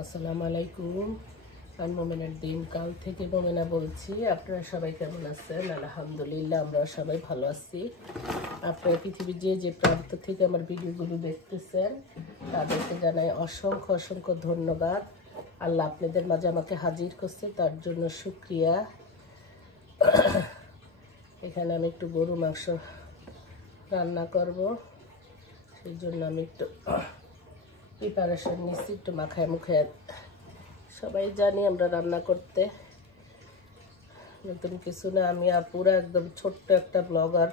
আসসালামু আলাইকুম। আমি মোমেনার দিনকাল থেকে মোমেনা বলছি। আপনারা সবাই কেমন আছেন? আলহামদুলিল্লাহ, আমরা সবাই ভালো আছি। আপনারা পৃথিবীর যে প্রান্ত থেকে আমার ভিডিওগুলো দেখতেছেন তাদেরকে জানাই অসংখ্য অসংখ্য ধন্যবাদ। আল্লাহ আপনাদের মাঝে আমাকে হাজির করছে, তার জন্য শুকরিয়া। এখানে আমি একটু গরু মাংস রান্না করব, সেই জন্য আমি একটু প্রিপারেশন নিচ্ছি, একটু মাখায় মুখে। সবাই জানি আমরা রান্না করতে নতুন কিছু না। আমি পুরা একদম ছোট্ট একটা ব্লগার।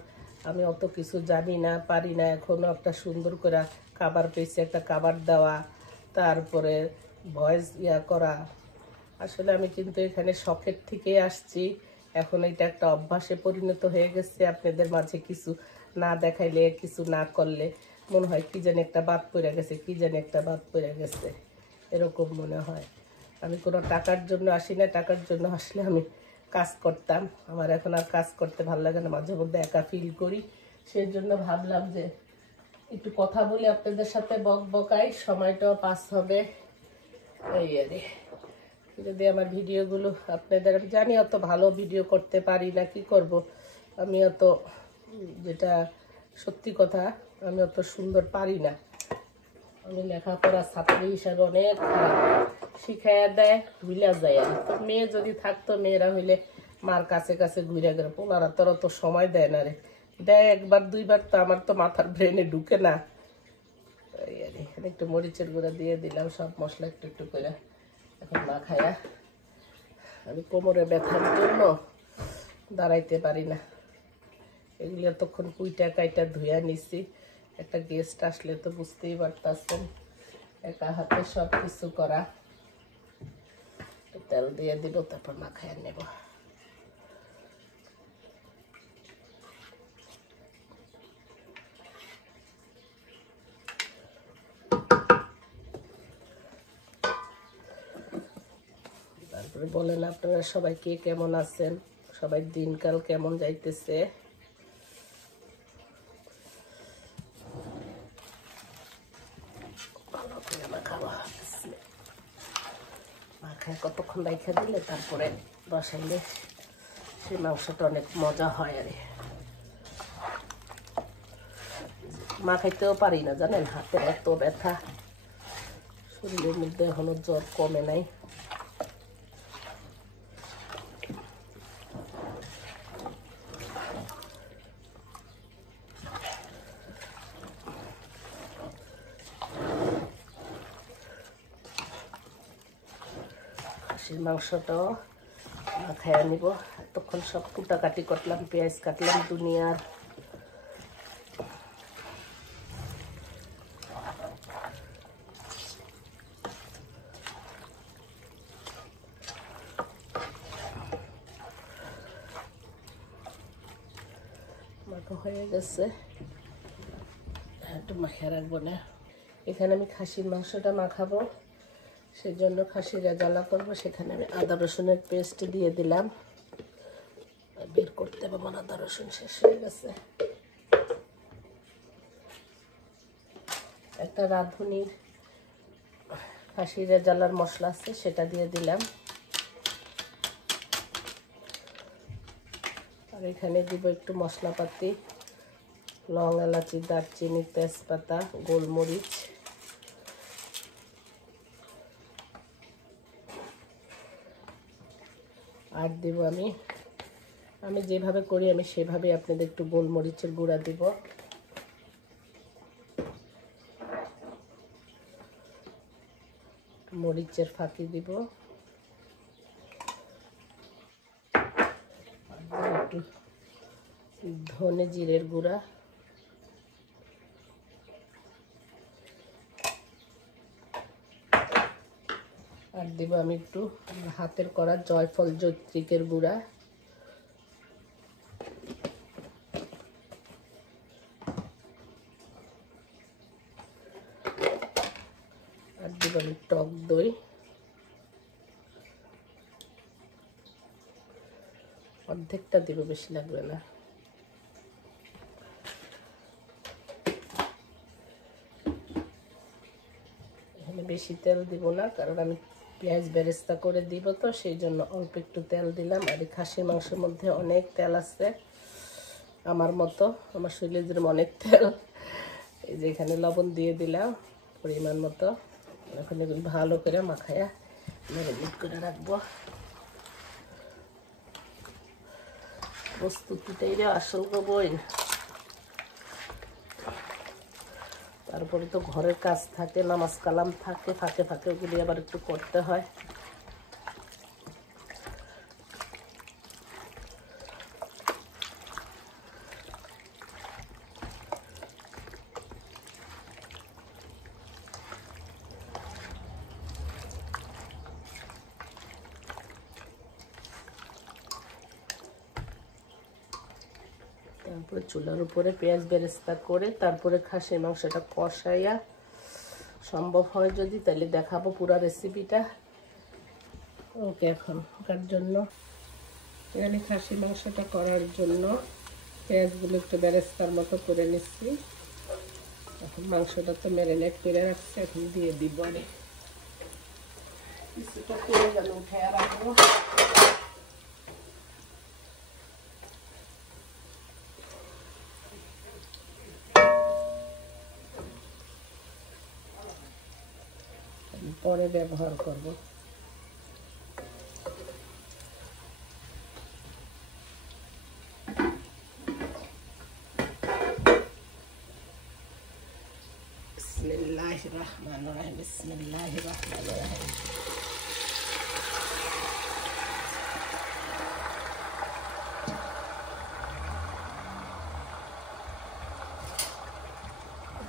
আমি অত কিছু জানি না, পারি না। এখনও একটা সুন্দর করে খাবার পেয়েছি, একটা খাবার দেওয়া, তারপরে ভয়েস করা। আসলে আমি কিন্তু এখানে শখের থেকে আসছি। এখন এটা একটা অভ্যাসে পরিণত হয়ে গেছে। আপনাদের মাঝে কিছু না দেখাইলে, কিছু না করলে মনে হয় কি জানি একটা বাদ পড়ে গেছে, কি জানি একটা বাদ পড়ে গেছে, এরকম মনে হয়। আমি কোনো টাকার জন্য আসি না। টাকার জন্য আসলে আমি কাজ করতাম। আমার এখন আর কাজ করতে ভালো লাগে না, মাঝে মধ্যে একা ফিল করি। সেই জন্য ভাবলাম যে একটু কথা বলে আপনাদের সাথে বকাই, সময়টাও পাস হবে। এই আরে, যদি আমার ভিডিওগুলো আপনাদের, আমি জানি অত ভালো ভিডিও করতে পারি না, কি করব। আমি অত, যেটা সত্যি কথা, আমি অত সুন্দর পারি না। আমি লেখাপড়া ছাত্রী হিসাবে অনেক খারাপ। শিখাইয়া দেয়, ভুলা যায়। আর তো মেয়ে যদি থাকতো, মেয়েরা হইলে মার কাছে কাছে ঘুরে গেল। পোলারা তোর তো সময় দেয় না রে, দেয় একবার দুইবার, তো আমার তো মাথার ব্রেনে ঢুকে না। এখানে একটু মরিচের গুঁড়া দিয়ে দিলাম, সব মশলা একটু একটু করে। এখন মাখায়া, আমি কোমরে ব্যথার জন্য দাঁড়াইতে পারি না। এগুলি এতক্ষণ কুইটা কাইটা ধুয়া নিছি। একটা গেস্ট আসলে তো বুঝতেই পারতেছেন, একা হাতে সব কিছু করা। তেল দিয়ে দিব, তারপর মাখায় নেব। তারপরে বলেন আপনারা সবাই কে কেমন আছেন, সবাই দিনকাল কেমন যাইতেছে। মাখায় কতক্ষণ রাইখা দিলে তারপরে বসাইলে সেই মাংসটা অনেক মজা হয়। আর মাখাইতেও পারি না, জানেন, হাতের এত ব্যথা, শরীরের মধ্যে এখনো জ্বর কমে নাই। খাসির মাংসটাও মাখাইয়া নিব। এতক্ষণ সব কুটাকাটি করলাম, পেঁয়াজ কাটলাম দুনিয়ার। মাখা হয়ে গেছে, একটু মাখিয়ে রাখবো না। এখানে আমি খাসির মাংসটা মাখাবো, সেই জন্য খাসির রেজালা করবো। সেখানে আমি আদা রসুনের পেস্ট দিয়ে দিলাম। বের করতে পারবো না, আদা রসুন শেষ হয়ে গেছে। একটা রাঁধুনির খাসির রেজালার মশলা আছে, সেটা দিয়ে দিলাম। আর এখানে দিব একটু মশলাপাতি, লং, এলাচি, দারচিনি, তেজপাতা, গোলমরিচ। আর দিব আমি যেভাবে করি আমি সেভাবে আপনাদের একটু গোলমরিচের গুঁড়া দিব। মরিচের ফাঁকি দিব, একটু ধনে জিরের গুঁড়া, আর দিব আমি একটু হাতের করা জয়ফল জৈত্রিকের গুঁড়া। আর দিব আমি টক দই। অর্ধেকটা দিব, বেশি লাগবে না। এখানে বেশি তেল দিব না, কারণ আমি পেঁয়াজ বেরেস্তা করে দিব, তো সেই জন্য অল্প একটু তেল দিলাম। আর এই খাসির মাংসের মধ্যে অনেক তেল আছে, আমার মতো, আমার শরীরে যেরকম অনেক তেল। এই যে এখানে লবণ দিয়ে দিলাম পরিমাণ মতো। এখন এগুলো ভালো করে মাখায়া ম্যারিনেট করে রাখবো। প্রস্তুতিটাই রে আসল বই। তারপরে তো ঘরের কাজ থাকে, নামাজ কালাম থাকে, ফাঁকে ফাঁকে ওগুলি আবার একটু করতে হয়। তারপরে চুলার উপরে পেঁয়াজ বেরেস্তা করে তারপরে খাসির মাংসটা কষাইয়া, সম্ভব হয় যদি তাহলে দেখাবো পুরো রেসিপিটা। ওকে, এখনকার জন্য এখানে খাসির মাংসটা করার জন্য পেঁয়াজগুলো একটু বেরেস্তার মতো করে নিচ্ছি। এখন মাংসটা তো ম্যারিনেট করে রাখছি, এখন দিয়ে দিব। আরে কিছুটা করে যেন উঠে রাখবো। পরে ব্যবহার করব। বিসমিল্লাহির রহমানির রহিম, বিসমিল্লাহির রহমানির রহিম।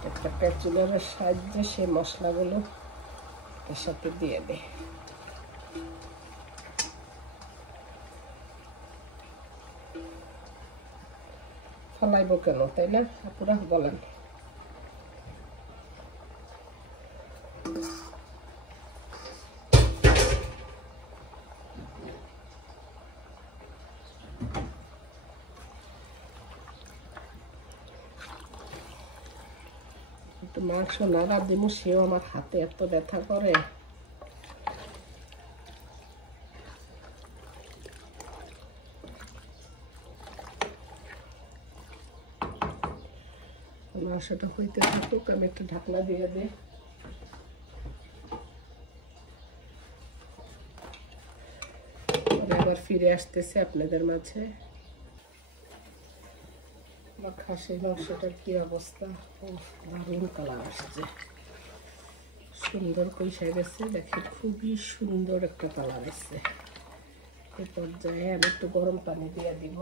একটা প্যাচুলারের সাহায্যে সেই মশলাগুলো এর সাথে দিয়ে দেয়। ফলাইব কেন, তাই না আপুরা বলেন? মাংস নাড়া দিব, সেও আমার হাতে এত ব্যথা করে। মাংসটা হইতে থাকুক, আমি একটু ঢাকনা দিয়ে দিই। আবার ফিরে আসতেছে আপনাদের মাঝে। আমার খাসির মাংসটার কি অবস্থা, দারুণ কালার আসছে, সুন্দর কইসা গেছে। দেখেন খুবই সুন্দর একটা কালার আসছে। এই পর্যায়ে আমি একটু গরম পানি দিয়ে দিব।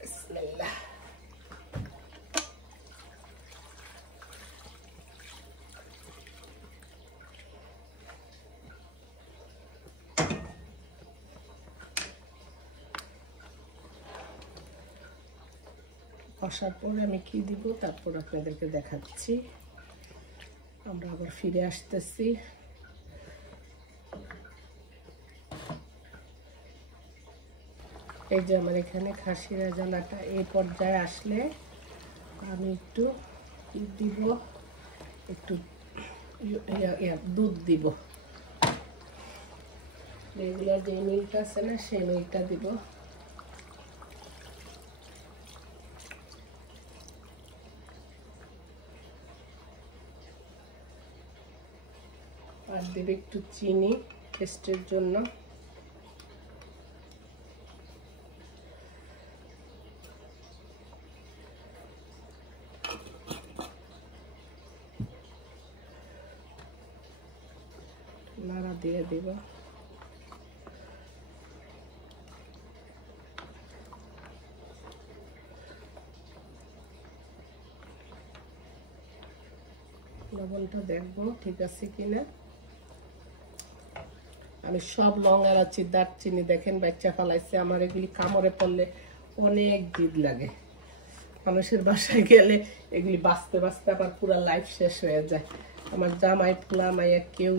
বিসমিল্লাহ। কষার পরে আমি কি দিব তারপর আপনাদেরকে দেখাচ্ছি। আমরা আবার ফিরে আসতেছি। এই যে আমার এখানে খাসি রাজালাটা এই পর্যায়ে আসলে আমি একটু দিব, একটু দুধ দিব। রেগুলার যে মিল্কটা আছে না, সেই মিল্কটা দিব। আর দেবে একটু চিনি টেস্টের জন্য। নাড়া দিয়ে দিব। লবণটা দেখবো ঠিক আছে কিনা। আমি সব লং এলাচি দারচিনি দেখেন বাচ্চা ফালাইছে। আমার এগুলি কামড়ে পড়লে অনেক জিদ লাগে। মানুষের বাসায় গেলে এগুলি বাঁচতে বাঁচতে আবার পুরো লাইফ শেষ হয়ে যায়। আমার জামাই পোলা মাইয়া কেউ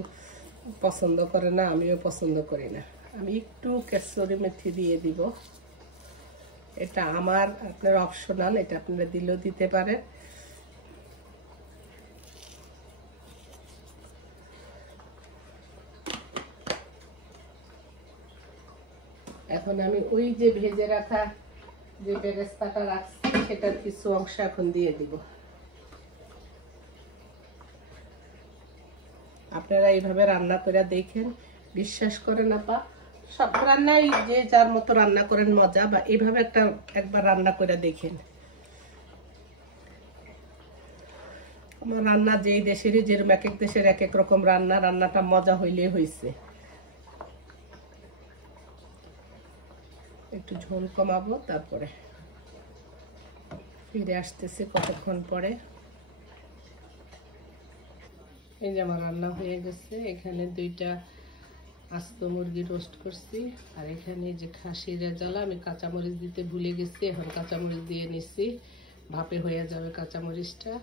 পছন্দ করে না, আমিও পছন্দ করি না। আমি একটু কেশরি মেথি দিয়ে দিব। এটা আমার, আপনার অপশনাল, এটা আপনারা দিলেও দিতে পারে। এখন আমি ওই যে ভেজে রাখা যে বেরেস্তাটা রাখছি সেটার কিছু অংশ এখন দিয়ে দিব। আপনারা এইভাবে রান্না করে দেখেন, বিশ্বাস করেন আপা, সব রান্নাই যে যার মতো রান্না করেন মজা, বা এইভাবে একবার রান্না করে দেখেন। আমার রান্না যেই দেশেরই যেরকম, এক এক দেশের এক এক রকম রান্না, রান্নাটা মজা হইলে হয়েছে। একটু ঝোল কমাবো, তারপরে ফিরে আসতেছে কতক্ষণ পরে। এই যে আমার রান্না হয়ে গেছে। এখানে 2টা আস্ত মুরগি রোস্ট করছি, আর এখানে যে খাসির রেজালা আমি কাঁচামরিচ দিতে ভুলে গেছি, এখন কাঁচামরিচ দিয়ে নিচ্ছি, ভাপে হয়ে যাবে কাঁচামরিচটা।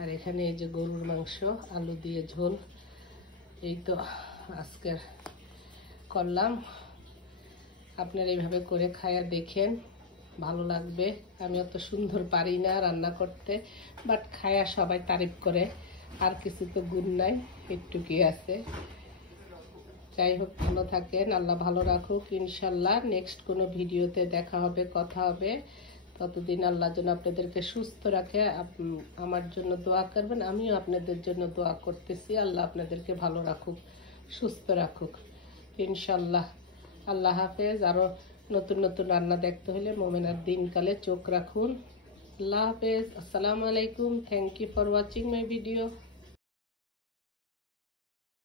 আর এখানে এই যে গরুর মাংস আলু দিয়ে ঝোল। এই তো আজকে করলাম। আপনারা এইভাবে করে খায়া দেখেন, ভালো লাগবে। আমি অত সুন্দর পারি না রান্না করতে, বাট খায়া সবাই তারিফ করে। আর কিছু তো গুণ নাই, একটু কি আছে। যাই হোক, ভালো থাকেন, আল্লাহ ভালো রাখুক। ইনশাল্লাহ নেক্সট কোনো ভিডিওতে দেখা হবে, কথা হবে। ততদিন আল্লাহ যেন আপনাদেরকে সুস্থ রাখে। আমার জন্য দোয়া করবেন, আমিও আপনাদের জন্য দোয়া করতেছি। আল্লাহ আপনাদেরকে ভালো রাখুক, সুস্থ রাখুক ইনশাল্লাহ। আল্লাহ হাফেজ। আরও নতুন নতুন রান্না দেখতে হলে মোমেনার দিনকালে চোখ রাখুন। আল্লাহ হাফেজ, আসসালামু আলাইকুম। Thank you for watching my video.